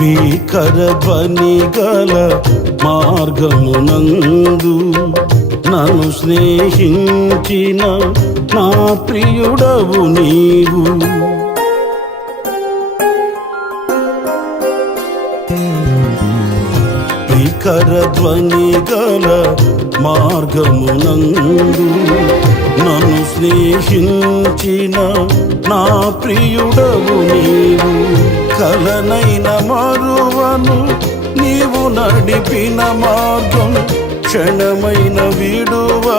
భీకర ధ్వని గల మార్గమునందు నన్ను స్నేహించిన నా ప్రియుడవు నీవు. భీకర ధ్వని గల మార్గమునందు నన్ను స్నేహించిన నా ప్రియుడవు నీవు. కలనైన మరువను నీవు నడిపిన మార్గం క్షణమైన విడువ